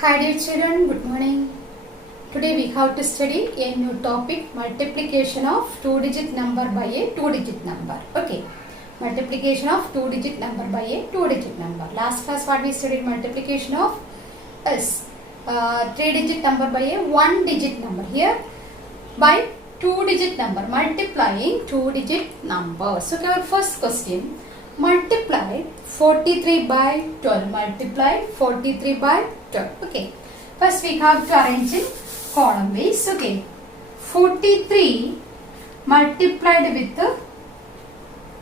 Hi dear children, good morning. Today we have to study a new topic, multiplication of two-digit number by a two-digit number. Okay, multiplication of two-digit number by a two-digit number. Last class what we studied, multiplication of three-digit number by a one-digit number. Here by two-digit number, multiplying two-digit numbers. Okay, our first question, multiply 43 by 12. Multiply 43 by 12. Okay, first we have to arrange in column ways. Okay, 43 multiplied with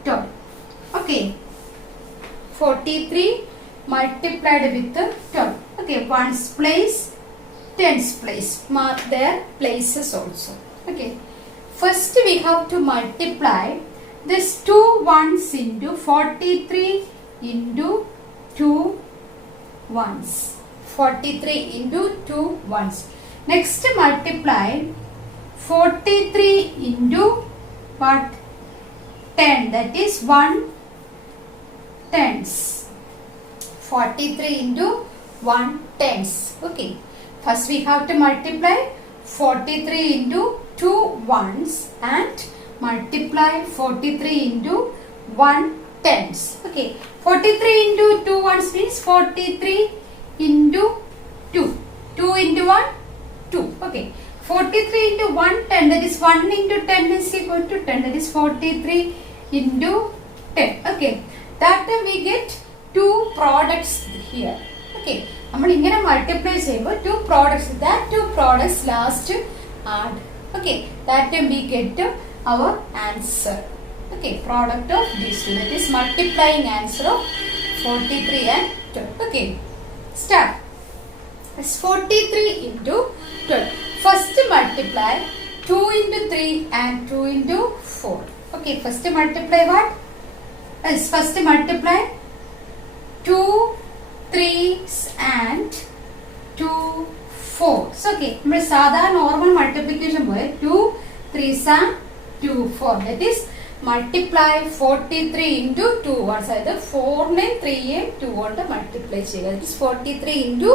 12. Okay, 43 multiplied with 12. Okay, ones place, tens place. Mark their places also. Okay, first we have to multiply this two ones into 43 into 2 ones. 43 into 2 ones. Next multiply 43 into what? 10. That is 1 tens. 43 into 1 tens. Okay. First we have to multiply 43 into 2 ones and multiply 43 into 1 tens. Okay. 43 into 2 ones means 43 into 2. 2 into 1, 2. Okay. 43 into 1, 10. That is 1 into 10 is equal to 10. That is 43 into 10. Okay. That time we get two products here. Okay. നമ്മൾ ഇങ്ങനെ multiply ചെയ്യുമ്പോൾ two products, that two products last add. Okay. That time we get our answer. Okay. Product of these two. That is multiplying answer of 43 and 12. Okay. Start. It's 43 into 12. First multiply 2 into 3 and 2 into 4. Okay, first multiply what? Yes, first multiply 2 3s and 2 4s. Okay, നമ്മൾ സാധാരണ normal multiplication പോലെ 2 3s and 2 4. That is multiply 43 into 2 ones. അതായത് 4 നെ 3 യെ 2 കൊണ്ട് multiply ചെയ്യുക. That is 43 into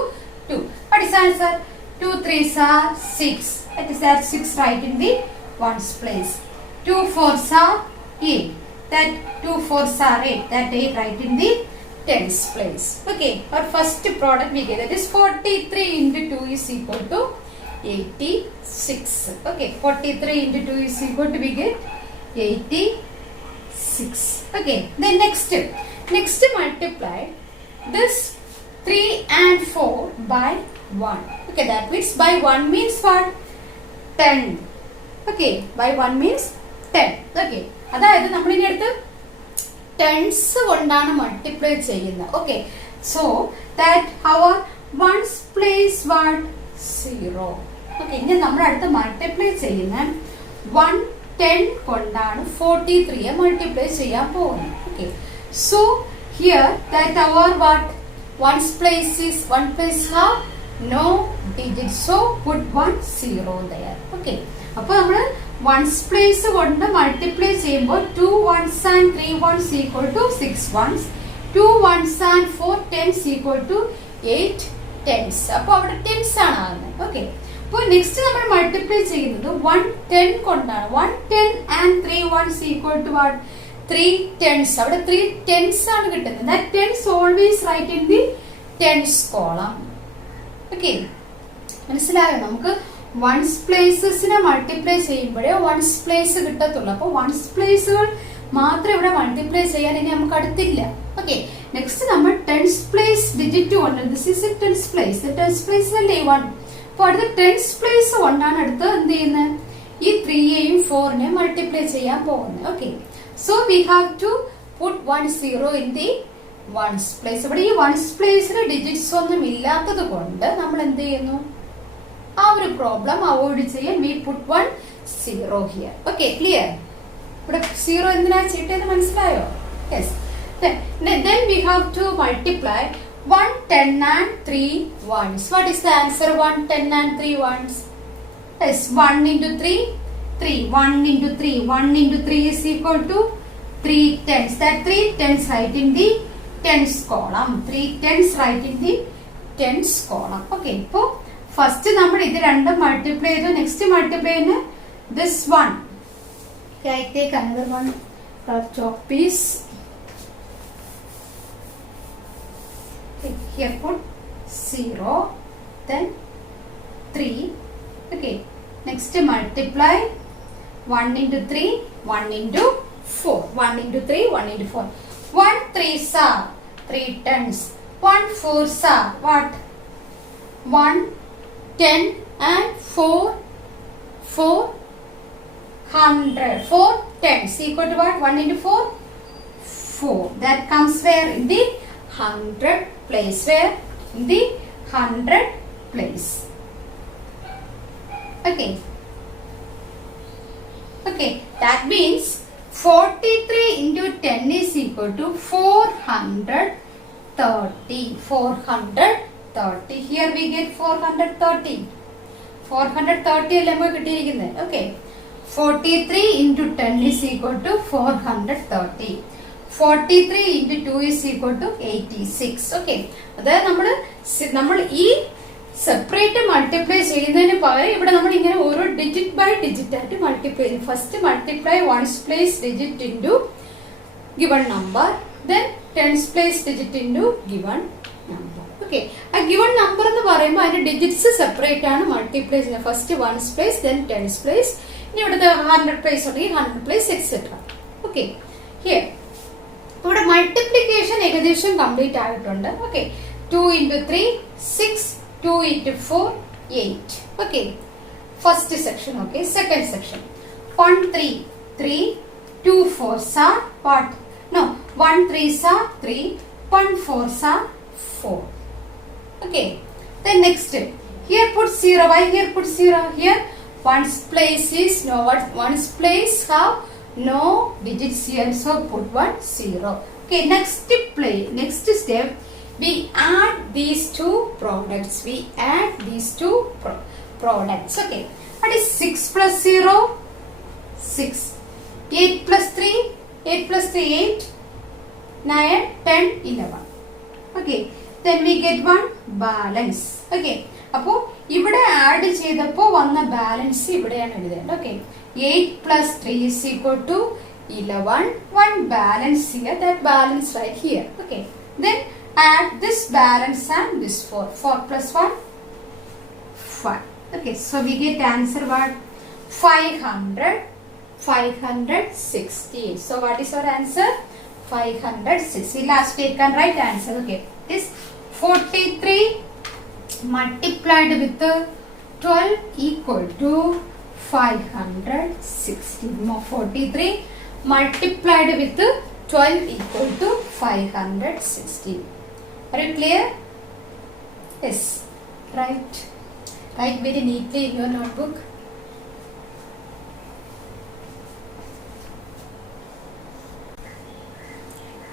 2. What is answer? 2 3s are 6. That is that 6 right in the ones place. 2 4s are 8. That 2 4s are 8. That 8 right in the tens place. Okay. Our first product we get, that is 43 into 2 is equal to 86. Okay. 43 into 2 is equal to we get 86. Okay. Then next multiply this 3 and 4 by 1. Okay. That means by 1 means what? 10. Okay. By 1 means 10. Okay. അതായത് നമ്മൾ ഇനി അടുത്ത് tense കൊണ്ടാണ് multiply ചെയ്യുന്നത്. Okay, so that our ones place what 0. Okay, ഇനി നമ്മൾ അടുത്ത് multiply ചെയ്യുന്ന 110 കൊണ്ടാണ് 43 മൾട്ടിപ്ലൈ ചെയ്യാൻ പോകുന്നത്. Okay, so here that our what ones place is 1 place have no digit, so put 1 0 there. Okay, അപ്പോൾ നമ്മൾ വൺസ് പ്ലേസ് കൊണ്ട് മൾട്ടിപ്ലൈ ചെയ്യുമ്പോൾ 2 ones and 3 ones equal to 6 ones, 2 ones and 4 tens equal to 8 tens. അപ്പോൾ അവിടെ tense ആണ് ആകുന്നത്. Okay, അപ്പോൾ next നമ്മൾ മൾട്ടിപ്ലൈ ചെയ്യുന്നത് 110 കൊണ്ടാണ്. 110 and 3 ones equal to what? 3 tens. അവിടെ 3 tens ആണ് കിട്ടുന്നത്. That tens always write in the tens column. Okay, മനസ്സിലായോ? നമുക്ക് വൺസ് പ്ലേസസിനെ മൾട്ടിപ്ലൈ ചെയ്യുമ്പോഴേ വൺസ് പ്ലേസ് കിട്ടത്തുള്ളൂ. അപ്പോൾ വൺസ് പ്ലേസുകൾ മാത്രം ഇവിടെ മൾട്ടിപ്ലൈ ചെയ്യാൻ ഇനി നമുക്ക് അടുത്തില്ല. ഓക്കെ, നെക്സ്റ്റ് നമ്മൾ ടെൻസ് പ്ലേസ് ഡിജിറ്റ് കൊണ്ട്, this is tense place, tense place അല്ലേ 1. അപ്പോൾ അടുത്ത ടെൻസ് പ്ലേസ് കൊണ്ടാണ് അടുത്ത് എന്ത് ചെയ്യുന്നത്? ഈ 3യെയും 4നെയും മൾട്ടിപ്ലൈ ചെയ്യാൻ പോകുന്നത്. Okay, so we have to put 1 0 in the ones place. ഇവിടെ ഈ വൺസ് പ്ലേസിന് ഡിജിറ്റ്സ് ഒന്നും ഇല്ലാത്തത് കൊണ്ട് നമ്മൾ എന്ത് ചെയ്യുന്നു? ആ ഒരു പ്രോബ്ലം അവോയ്ഡ് ചെയ്യാൻ we put 1 0 here. Okay, clear? ഇവിടെ 0 എന്തിനാ ചെയ്തത് മനസ്സിലായോ? Yes. Then we have to multiply 1 10 and 3 ones. What is the answer? 1 10 and 3 ones. Yes, 1 into 3 3. 1 into 3. 1 into 3 is equal to 3 tens. That 3 tens right in the tens column. 3 tens right in the tens column. Okay, so first നമ്മൾ ഇത് രണ്ടും multiply ചെയ്തു. Next multiply ചെയ്യുന്ന this one. Okay, I take another one chalk piece. Okay, here put 0, then 3. Okay, next multiply 1 into 3, 1 into 4. 1 into 3, 1 into 4. 1 3s are 3 tens. 1 4s are what? 1 10 and 4 400. 4 tens equal to what? 1 into 4 4. That comes where? In the 100 place. Where? In the 100 place. Okay. Okay, that means 43 into 10 is equal to 430. 430. Here we get 430. 430 അല്ലേ നമുക്ക് കിട്ടിയിരിക്കുന്നത്. Okay. 43 into 10 is equal to 430. 43 into 2 is equal to 86. Okay. അതായത് നമ്മൾ ഈ separate multiply ചെയ്യുന്നതിന് പകരം ഇവിടെ നമ്മൾ ഇങ്ങനെ ഓരോ ഡിജിറ്റ് ബൈ ഡിജിറ്റ് ആയിട്ട് മൾട്ടിപ്ലൈ ചെയ്യും. First multiply once place digit into given number, then tense place digit into given number. Okay, ആ ഗിവൺ നമ്പർ എന്ന് പറയുമ്പോൾ അതിന്റെ ഡിജിറ്റ്സ് സെപ്പറേറ്റ് ആണ് മൾട്ടിപ്ലൈ ചെയ്യുന്നത്. First once place, then tense place, ഇനി ഇവിടുത്തെ 100 പ്ലേസ് ഉണ്ടെങ്കിൽ 100 പ്ലേസ് എക്സെട്ര. ഓക്കെ, ഹിയർ ഇവിടെ മൾട്ടിപ്ലിക്കേഷൻ ഏകദേശം കംപ്ലീറ്റ് ആയിട്ടുണ്ട്. Okay, 2 into 3 6, 2 into 4 8. Okay, first section. Okay, second section. 1 3 3, 2 4s are what? No, 1 3s are 3, 1 4s are 4. Okay, then next here put 0. Why here put 0? Here one's place is no, what one's place have no digits here, so put 1 0. Okay, next step, we add these two products. Okay, what is 6 plus 0? 6. 8 plus 3? 8 plus 3, 8. 9, 10, 11. Okay, then we get one balance. Okay, അപ്പോൾ ഇവിടെ add ചെയ്തപ്പോൾ വന്ന balance ഇവിടെയാണ് എഴുതേണ്ടത്. Okay, 8 plus 3 is equal to 11. One balance here, that balance right here. Okay, then add this balance and this 4. 4 plus 1 5. Okay, so we get answer what? 560. So what is our answer? 560. Last we can write answer. Okay, is 43 multiplied with 12 equal to 560. 43 multiplied with 12 equal to 560. Are you clear? Yes. Write very neatly in your notebook.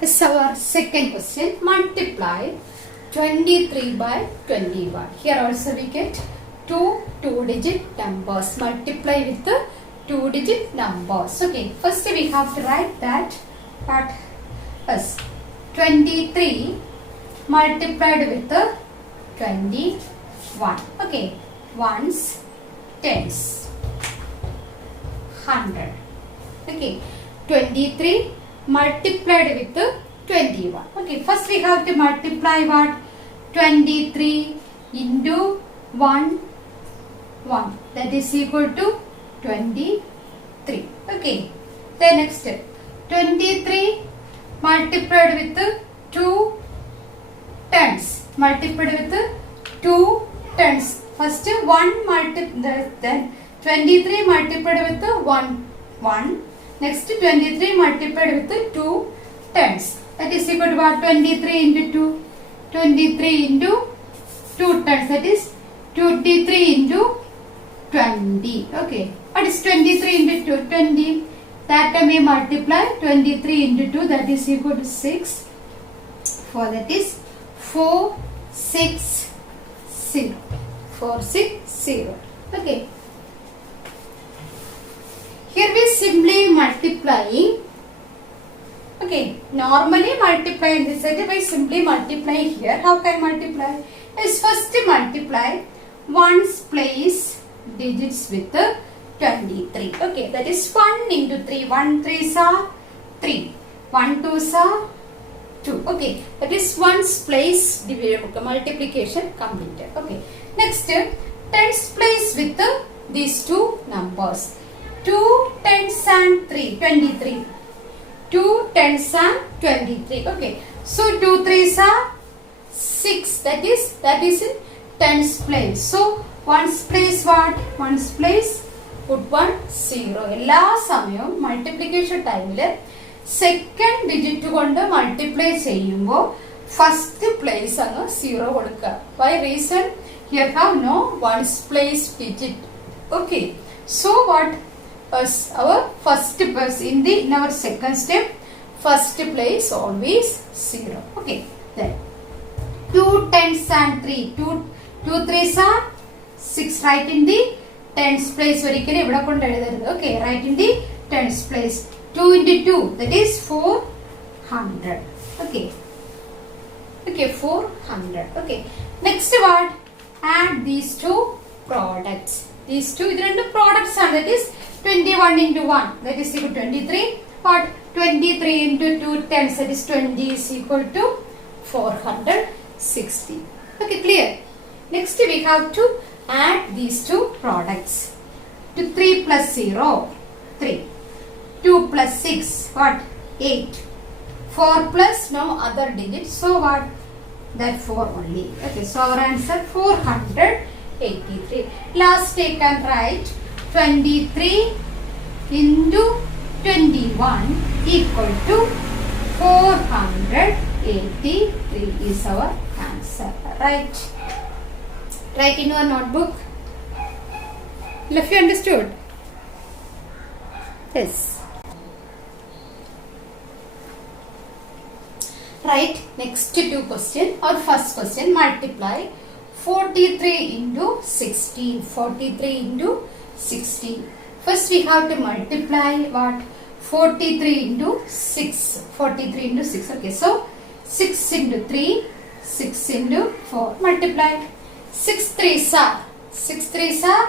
This is our second question. Multiply 23 by 21. Here also we get two digit numbers. Multiply with the 2-digit numbers. Okay, first we have to write that part first. 23 multiplied with 21. Okay, ones, tens, 100. Okay, 23 multiplied with 21. Okay, first we have to multiply what? 23 into 1, that is equal to 23. Okay, then next step, 23 multiplied with 2 tens, multiplied with 2 tens. First 1 then 23 multiplied with 1. Next 23 multiplied with 2 tens. That is equal to what? 23 into 2. 23 into 2 tens. That is 23 into 20. Okay. What is 23 into 2? 20. That time we multiply 23 into 2. That is equal to 6. For that is 460. 460. Okay. Here we simply multiplying. Okay, normally multiply in this way by simply multiply here. How can multiply? Let's first multiply ones place digits with 23. Okay, that is 1 into 3. 1 3s are 3. 1 2s are 2. Okay, that is ones place multiplication completed. Okay, next tens place with these two numbers. 2 tens and 3, 23. 2 tens and 23. Okay, so 2 3s are 6. That is in tens place. So ones place what? Ones place put 1 0. എല്ലാ സമയവും multiplication ടൈമിൽ second digit കൊണ്ട് multiply ചെയ്യുമ്പോൾ first place അങ്ങ് 0 കൊടുക്കുക. Why reason? Here have no ones place digit. Okay, so what is our first place in our second step? First place always 0. Okay, then 2 tens and 3. 2 3s are 6. Write in the tens place. ഒരിക്കലും ഇവിടെ കൊണ്ട് എഴുതരുത്. Okay, write in the tens place. 2 into 2, that is 400. Okay, 400. Okay, next what? Add these two products. These two products are, that is 21 into 1, that is equal to 23. What? 23 into 2 tens, that is 20 is equal to 460. Okay, clear? Next we have to add these two products. To 3 plus 0, 3. 2 plus 6, what? 8. 4 plus no other digit, so what? That 4 only. Okay, so our answer 483. Last take and write 23 into 21 equal to 483 is our answer. Right? Write in your notebook. If you understood? Yes. Right, next two question. Our first question, multiply 43 into 16. 43 into 16. First we have to multiply what? 43 into 6. 43 into 6. Okay, so 6 into 3, 6 into 4. Multiply. 6 3s are 6 3s are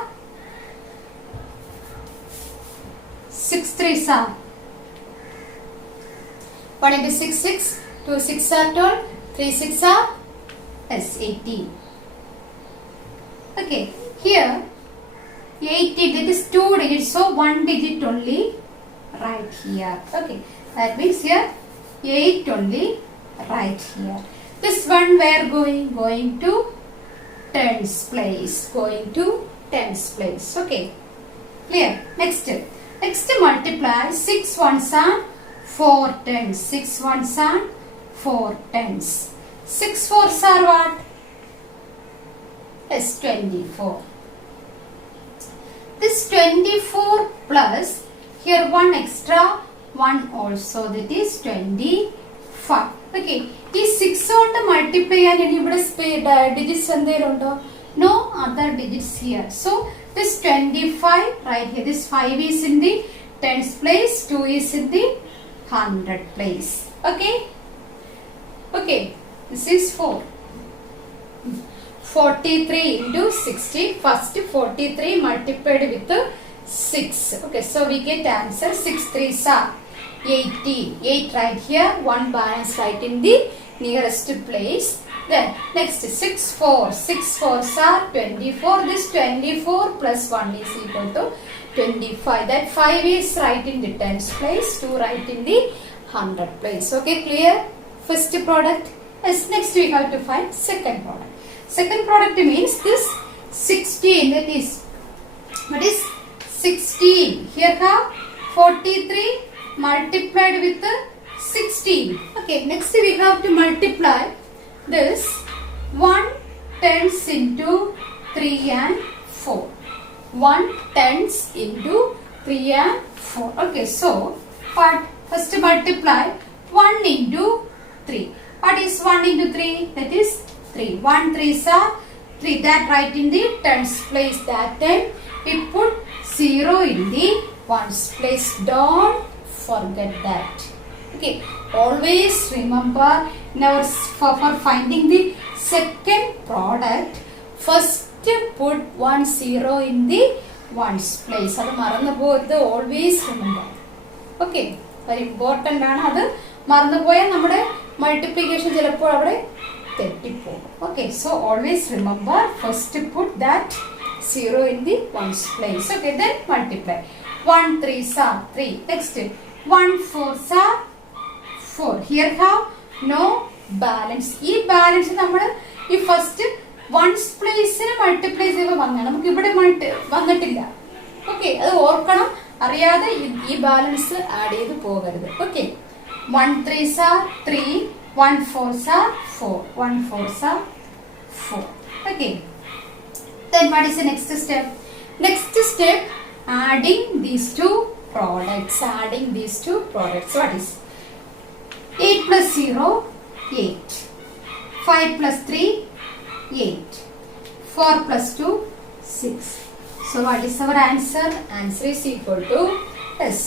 6 3s are 1 into 6 6. 2 6 are 12. 3 6 are 18. Okay, here 18, that is 2 digits, so 1 digit only right here. Okay, that means here 8 only right here. This one where going to tens place. Going to tens place. Okay, clear? Next multiply 6 ones and 4 tens. 6 ones and 4 tens. 6 fours are what? Yes, 24. This 24 plus here one extra one also, that is 25. Okay, this 6 on the multiply and digits and there no other digits here. So this 25 right here, this 5 is in the tens place, 2 is in the 100 place. Okay, okay, this is 4. 43 into 60. First 43 multiplied with 6. Okay, so we get answer 6 3s are 80. 8 right here, 1 balance right in the nearest place. Then next 6 4. 6 4s are 24. This 24 plus 1 is equal to 25. That 5 is right in the tens place, 2 right in the 100 place. Okay, clear? First product. Yes, next we have to find second product. Second product means this 16, that is, what is 16? Here have 43 multiplied with 16. Okay, next we have to multiply this 1 tens into 3 and 4. 1 tens into 3 and 4. Okay, so what? First multiply 1 into 3. What is 1 into 3? That is 3. 1 3s are 3. That right in the tens place. That time we put 0 in the ones place. Don't forget that. Okay, always remember now for finding the second product, first put one zero in the ones place. അത് മറന്നു പോകരുത്, always remember. Okay, very important ആണ്. അത് മറന്നുപോയാൽ നമ്മുടെ multiplication ചിലപ്പോൾ അവിടെ തെറ്റിപ്പോകും. Okay, so always remember, first put that zero in the ones place. Okay, then multiply. 1 3s are 3. Next, 1 4s are 4. Here have no balance. ഈ balance നമ്മൾ ഈ first once പ്ലേസിന് multiply ചെയ്യുമ്പോൾ വന്നാൽ നമുക്ക് ഇവിടെ വന്നിട്ടില്ല. ഓക്കെ, അത് ഓർക്കണം. അറിയാതെ ഈ ബാലൻസ് ആഡ് ചെയ്ത് പോകരുത്. Okay, 1 3s are 3, 1 4s are 4, 1 4s are 4. Okay, then what is the next step? Next step, adding these two products. Adding these two products. What is 8 plus 0, 8. 5 plus 3, 8. 4 plus 2, 6. So what is our answer? Answer is equal to yes,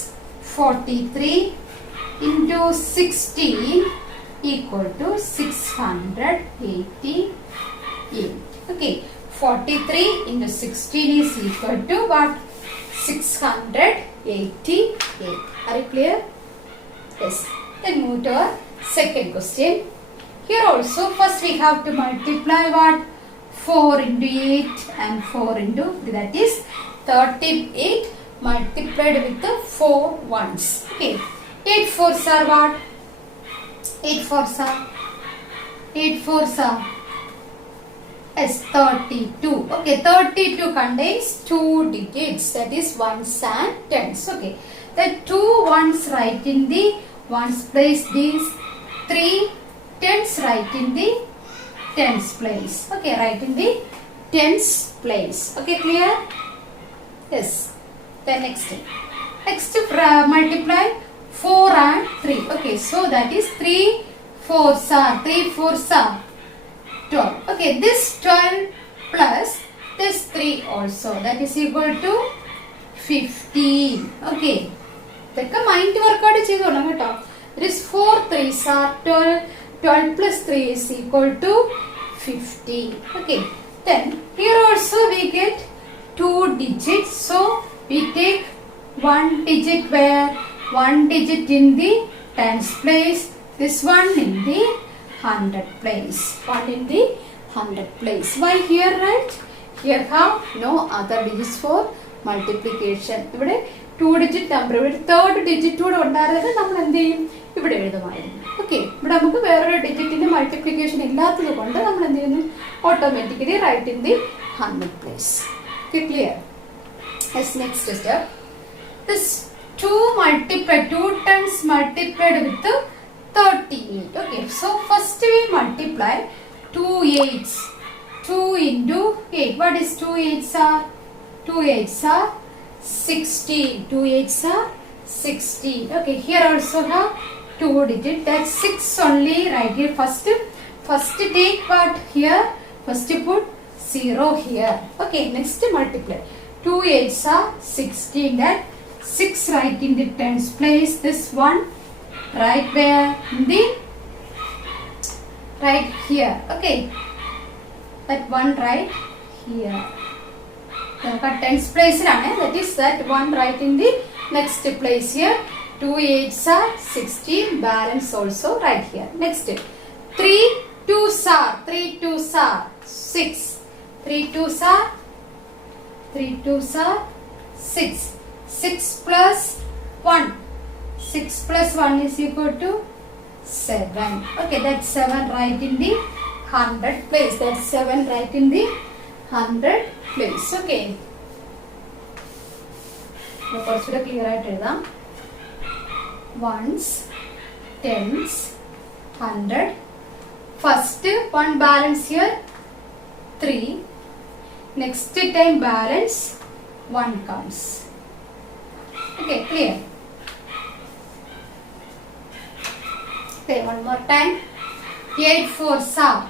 43 into 16 equal to 688. Okay, 43 into 16 is equal to what? 688. Are you clear? Yes. Then move to our second question. Here also first we have to multiply what? 4 into 8 and 4 into, that is 38 multiplied with the 4 ones. Okay, 8 4s are what? 8 4s are 32. Okay, 32 contains 2 digits, that is ones and tens. Okay, the 2 ones right in the ones place, these 3 tens right in the tens place. Okay, right in the tens place. Okay, clear? Yes. Then next multiply 4 and 3. Okay, so that is 3 4s are 12. Okay, this 12 plus this 3 also, that is equal to 15. Okay, ഇതൊക്കെ mind workout ചെയ്തോളാം കേട്ടോ. It is 4 3s are 12. 12 plus 3 is equal to 15. Okay, then here also we get 2 digits. So we take 1 digit where? 1 digit in the tens place. This one in the 100 place. 1 in the 100 place. Why here, right? Here have no other digits for multiplication. ഇവിടെ 2 digit number, ഇവിടെ third digit കൂടെ ഉണ്ടായിരുന്നത് നമ്മൾ എന്ത് ചെയ്യും? ഇവിടെ എഴുതുമായിരുന്നു. Okay, ഇവിടെ നമുക്ക് വേറൊരു ഡിജിറ്റിന്റെ മൾട്ടിപ്ലിക്കേഷൻ ഇല്ലാത്തത് കൊണ്ട് നമ്മൾ എന്ത് ചെയ്യുന്നു? Automatically right in the 100 place. Clear? Next step, this 2 tens multiplied with 38. Okay, so first we multiply 2 8s. 2 into 8. What is 2 8s are? 2 8s are 16. 2 8s are 16. Okay, here also have 2 digit. That's 6 only right here. First take what here? First put 0 here. Okay, next multiply. 2 8s are 16. That 6 right in the tens place. This one right where? In the right here. Okay, that one right here. Tens place run. That is that one right in the next place here. 2 8s are 16. Balance also right here. Next, 3 2s are 6. 3 2s are 6. 6 plus 1. 6 plus 1 is equal to 7. Okay, that's 7 right in the 100 place. That's 7 right in the 100 place. Okay. കുറച്ചുകൂടെ clear ആയിട്ട് എഴുതാം. Ones, tens, 100. First one balance here 3. Next time balance 1 comes. Okay, clear? Okay, one more time. 8 4s are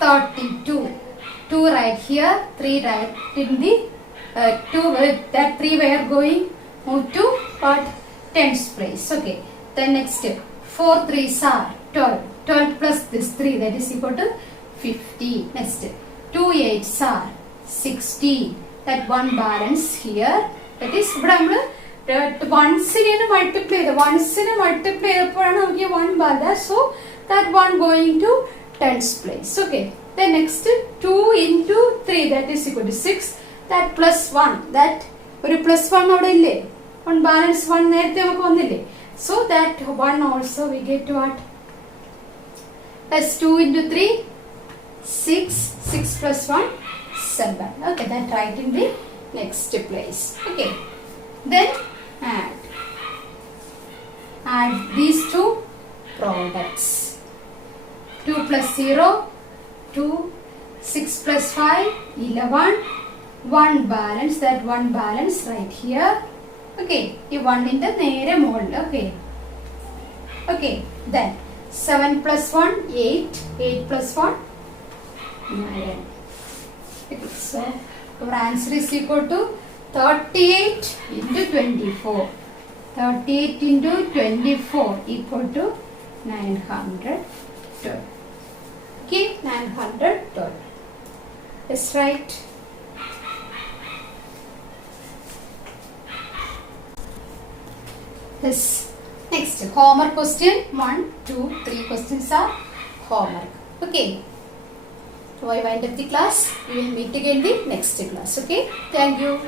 32. 2 right here, 3 right in the 2. That 3 we are going move to what? Tens place. Okay. Then next step. 4 3s are 12. 12 plus this 3, that is equal to 50. Next, 2 8s are 16. That one balance here. That is, once in multiply the one balance. So that one going to tens place. Okay. Then next 2 into 3, that is equal to 6. That plus 1. That plus 1 one balance 1. So that one also we get what? Plus 2 into 3, 6. 6 plus 1, 7. Okay, that right in the next place. Okay. Then add these two products. 2 plus 0, 2. 6 plus 5, 11. One balance, that one balance right here. Okay, this one in the nere mold. Okay. Okay, then 7 plus 1, 8. 8 plus 1, 9. So our answer is equal to 38 into 24. 38 into 24 equal to 912. Okay, 912. That's right. This next homework question 1, 2, 3 questions are homework. Okay. So I wind up the class. We will meet again in the next class. Okay. Thank you.